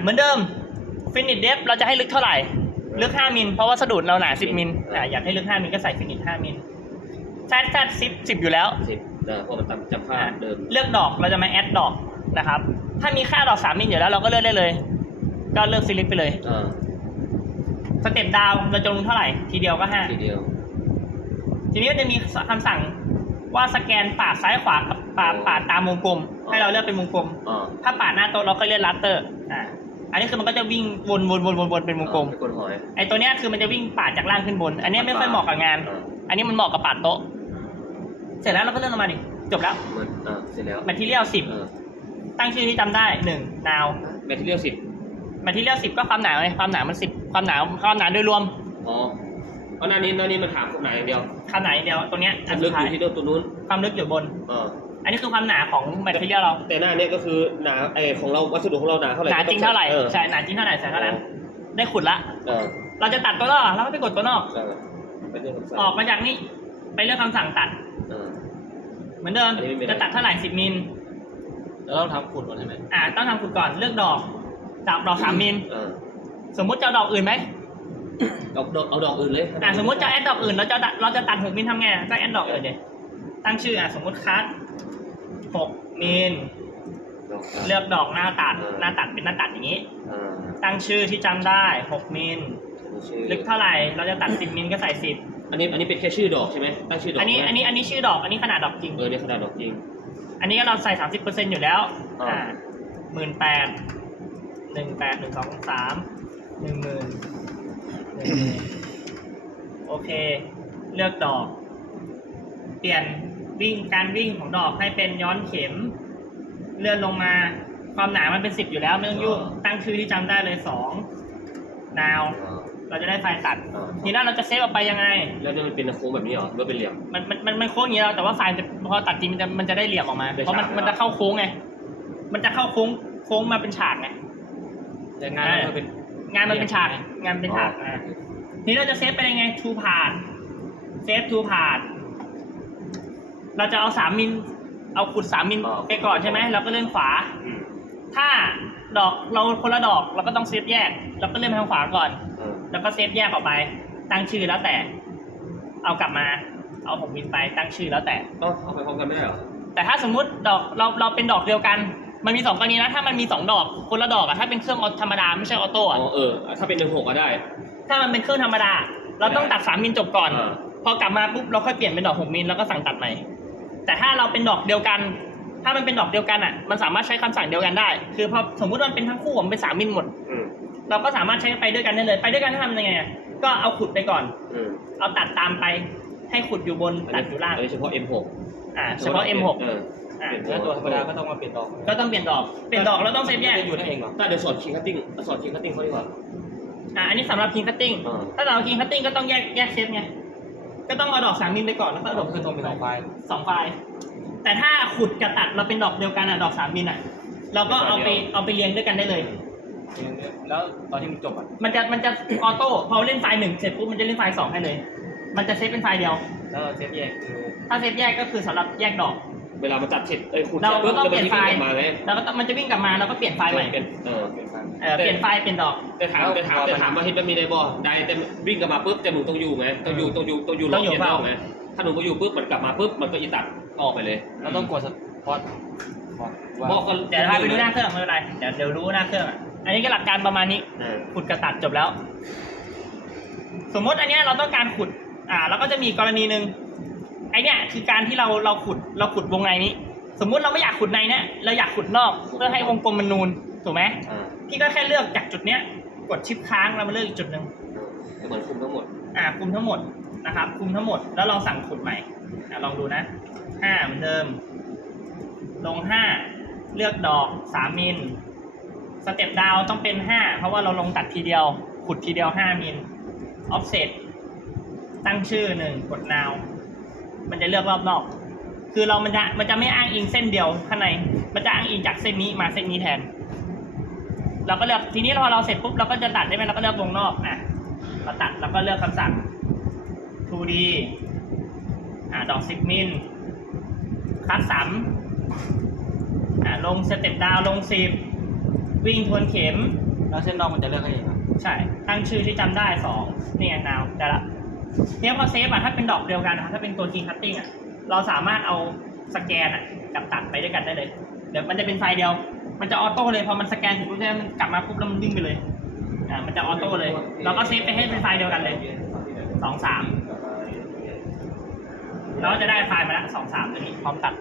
เหมือนเดิมฟินิชเดฟเราจะให้ลึกเท่าไหร่ ลึก 5มิลเพราะว่าสะดุดเราหนา10มิลอะอยากให้ลึก 5มิลก็ใส่ฟินิช5มิลแซดแซดซิปสิบอยู่แล้ว สิบเออเพราะมันตามจำค่าเดิมเลือกดอกเราจะมาแอดดอกนะครับ ถ้ามีค่าดอก3มิลอยู่แล้วเราก็เลือกได้เลย ก็เลือกซิลิปไปเลยอ่าสเต็ปดาวเราจะลงเท่าไหร่ ทีเดียวก็ทีเดียว5ทีนี้ก็จะมีคำสั่งว่าสแกนปาดซ้ายขวากับปาดปาดตามวงกลม ให้เราเลือกเป็นวงกลม อ่าถ้าปาดหน้าโต๊ะเราก็เลือกลัตเตอร์อ่า อันนี้คือมันก็จะวิ่งวนวนวนวนวนเป็นวงกลม เป็นกลหอยไอตัวเนี้ยคือมันจะวิ่งปาดจากล่างขึ้นบน อันเนี้ยไม่ค่อยเหมาะกับงาน อ่าอันนี้มันเหมาะกับปาดโต๊ะ เสร็จแล้วเราก็เลื่อนลงมาดิ จบแล้วเหมือนอ่าเสร็จแล้วแมททีเรียลสิบเออตั้งชื่อที่จำได้หนึ่งนาวแมทเทียลสิบแมททีเรียลสิบก็ความหนาไงความหนามันสิบความหนาความหนาโดยรวมอ๋อเอาหน้านี้หน้านี้มันถามพวกไหนอย่างเดียวความหนาอย่างเดียวตัวเนี้ยอันลึสุกดอท้ายยู่ที่ตัวนู้นความลึกอยู่บน เออ อันนี้คือความหนาของแมททีเรียลเรา แต่หน้าเนี้ยก็คือหนาไอของเราวัสดุของเราหนาเท่าไหร่หนาจริงเท่าไหร่ออใช่ หนาจริงเท่าไหร่ใส่เท่านั้น ได้ขุดละเออเราจะตัดตัวนอกเราก็ไปกดตัวนอกใช่ไปเรื่องคำสั่งออกมาจากนี้ ไปเลือกคำสั่งตัดเออเหมือนเดิมอันนี้ไม่มีอะไรจะตัดเท่าไหร่สิบมิลแล้วเราทำขุดก่อนใช่ไหมอ่า ต้องทำขุดก่อน เลือกดอกจับดอกสามมิลเออสมมุติจะเอาดอกอื่นไหมเอาดอกเอาดอกอื่นเลยอ่าสมมติจะแอดดอกอื่นเราจะตัดเราจะตัดหกมิลทำไงก็แอดดอกอื่นเดี๋ยตั้งชื่ออะสมมติคัส หกมิลดอกเลือกดอกหน้าตัดเออหน้าตัดเป็นหน้าตัดอย่างนี้อ่าตั้งชื่อที่จำได้หกมิลชื่อลึกเท่าไหร่เราจะตัดสิบมิลก็ใส่สิบอันนี้อันนี้เป็นแค่ชื่อดอกใช่ไหมตั้งชื่อดอกอันนี้ไหมอันนี้อันนี้ชื่อดอกอันนี้ขนาดดอกจริงเออเนี่ยขนาดดอกจริง อันนี้ก็เราใส่สามสิบเปอร์เซ็นต์อยู่แล้วอ่าอ่าหมื่นแปดหนึ่งแปดหนึ่งสองสามหนึ่งหมื่นหนึ่งหมื่นโอเค เลือกดอก เปลี่ยน วิ่งการวิ่งของดอกให้เป็นย้อนเข็ม เลื่อนลงมาความหนามันเป็นสิบอยู่แล้วไม่ต้องยุ่งตั้งชื่อที่จำได้เลยสองนาวอ่าเราจะได้ไฟล์ตัด อ่า ทีนั้นเราจะเซฟออกไปยังไง แล้วเนี่ยมันเป็นโค้งแบบนี้เหรอหรือว่าเป็นเหลี่ยม มันมันมันมันโค้งอย่างนี้แล้วแต่ว่าไฟล์มันจะพอตัดจริงมันจะมันจะได้เหลี่ยมออกมาได้เพราะมันฉาก มันจะเข้าโค้งไงมันจะเข้าโค้งโค้งมาเป็นฉากไง แต่งานเราเป็น งานมันเป็นฉากงานเป็นฉากอ๋ออะทีนี้เราจะเซฟเป็นยังไงทูพาดเซฟทูพาด เราจะเอาสามมิลเอาขุดสามมิลอ๋อไปก่อนใช่ไหมเราก็เลื่อนขวา อืมถ้าดอกเราคนละดอกเราก็ต้องเซฟแยกเราก็เลื่อนไปทางขวาก่อน เออแล้วก็เซฟแยกออกไป ตั้งชื่อแล้วแต่ เอากลับมา เอาหกมิลไปตั้งชื่อแล้วแต่ เอ้าเอาไปพร้อมกันไม่ได้เหรอแต่ถ้าสมมุติดอกเราเราเป็นดอกเดียวกัน มันมีสองกรณีนะถ้ามันมีสองดอกคนละดอกอะถ้าเป็นเครื่องธรรมดาไม่ใช่ออโต้อ๋อะอเออถ้าเป็นหนึ่งหกก็ได้ถ้ามันเป็นเครื่องธรรมดา เราต้องตัดสามมิลจบก่อน อ่าพอกลับมาปุ๊บเราค่อยเปลี่ยนเป็นดอกหกมิลแล้วก็สั่งตัดใหม่ แต่ถ้าเราเป็นดอกเดียวกัน ถ้ามันเป็นดอกเดียวกันอะ มันสามารถใช้คำสั่งเดียวกันได้ คือพอสมมุติมันเป็นทั้งคู่มันเป็นสามมิลหมดอืมเราก็สามารถใช้ไปด้วยกันได้เลย ไปด้วยกันทำยังไงอะก็เอาขุดไปก่อนอืมเอาตัดตามไป ให้ขุดอยู่บนอันตัดนี้อยู่ล่างอันนี้เฉพาะ M6 อ่าเฉพาะ M6 เอออ่าแล้วตัวธรรมดาก็ต้องมาเปลี่ยนดอก ก็ต้องเปลี่ยนดอก เปลี่ยนดอกแล้วต้องเซฟแยกจะอยู่ได้เองเหรอถ้าเดี๋ยวสอนคิงคัตติ้งสอนคิงคัตติ้งเขาดีกว่าอ่าอันนี้สำหรับคิงคัตติ้งอ่าถ้าสำหรับคิงคัตติ้งก็ต้องแยกแยกเซฟไง ก็ต้องเอาดอกสามมิลไปก่อนแล้วก็ก็เอาดอกคือตรงเป็นสองไฟล์สองไฟล์แต่ถ้าขุดกับตัดเราเป็นดอกเดียวกันอะดอกสามมิลอะ เราก็เอาไปเอาไปเรียงด้วยกันได้เลย แล้วตอนที่มันจบอะ มันจะมันจะออโต้พอเล่นไฟล์หนึ่งเสร็จปุ๊บมันจะเล่นไฟล์สองให้เลย มันจะเซฟเป็นไฟล์เดียว แล้วเราเซฟแยกคือถ้าเซฟแยกก็คือสำหรับแยกดอก เวลามันตัดเสร็จเอ้ยคุณเราปุ๊บต้องแล้วเปลี่ยนไฟล์มัวิ่งกลับมาไงแล้วก็ต้องมันจะวิ่งกลับมาแล้วก็เปลี่ยนไฟล์ใหม่เป็นเออ เปลี่ยนไฟล์เออเปลี่ยนไฟล์เปลี่ยนดอก แต่ถามแต่ถามแต่ถามว่าเห็นมันมีในบ่ได้แต่วิ่งกลับมาปุ๊บแต่หนูต้องอยู่ไงต้องอยู่ต้องอยู่ต้องอยู่รต้อองอยู่ เย็นเฝ้ารอบไงถ้าหนูไม่อยู่ปุ๊บมันกลับมาปุ๊บมันก็อีตัดออกไปเลยเราต้องกดสปอตว่าบอกก็เดี๋ยวพาไปดูหน้าเครื่องไม่เป็นไรเดี๋ยวเดี๋ยวรู้หน้าเครื่องอะอันนี้ก็หลักการประมาณนี้เออขุดกระตัดจบแล้ว สมมติอันเนี้ยเราต้องการขุด อ่า แล้วก็จะมีกรณีหนึ่งไอเนี้ยคือการที่เราเราขุดเราขุดวงในนี้ สมมุติเราไม่อยากขุดในเนี้ยเราอยากขุดนอกเพื่อให้วงกลมมันนูนถูกไหม อ่า พี่ก็แค่เลือกจากจุดเนี้ย กดชิปค้างแล้วมาเลือกอีกจุดหนึ่งก็เหมือนคุมทั้งหมด อ่าคุมทั้งหมดนะครับคุมทั้งหมดแล้วลองสั่งขุดใหม่อ่าลองดูนะห้าเหมือนเดิม ลงห้าเลือกดอกสามมิลสเต็ปดาวต้องเป็นห้าเพราะว่าเราลงตัดทีเดียว ขุดทีเดียวห้ามิลออฟเซตตั้งชื่อหนึ่งกดนาวมันจะเลือกรอบนอก คือเรามันจะมันจะไม่อ้างอิงเส้นเดียวข้างใน มันจะอ้างอิงจากเส้นนี้มาเส้นนี้แทน เราก็เลือกทีนี้พอเราเสร็จปุ๊บเราก็จะตัดได้ไหมเราก็เลือกวงนอกอะเราตัดแล้วก็เลือกคำสั่ง 2D อ่าดอก 10 มิลคัดสามอ่าลงสเต็ปดาวลง 10 วิ่งทวนเข็ม แล้วเส้นนอกมันจะเลือกให้เองเหรอใช่ ตั้งชื่อที่จำได้สองนี่ไงนาวได้ละเนี่ยพอเซฟอะถ้าเป็นดอกเดียวกันนะครับถ้าเป็นตัว key cutting อะเราสามารถเอาสแกนอะกับตัดไปด้วยกันได้เลย เดี๋ยวมันจะเป็นไฟล์เดียว มันจะออโต้เลยพอมันสแกนเสร็จปุ๊บเนี่ยมันกลับมาปุ๊บแล้วมันวิ่งไปเลยอ่ามันจะออโต้เลยเราก็เซฟไปให้เป็นไฟล์เดียวกันเลยสองสามเราก็จะได้ไฟล์มาแล้วสองสามตัวนี้พร้อมตัด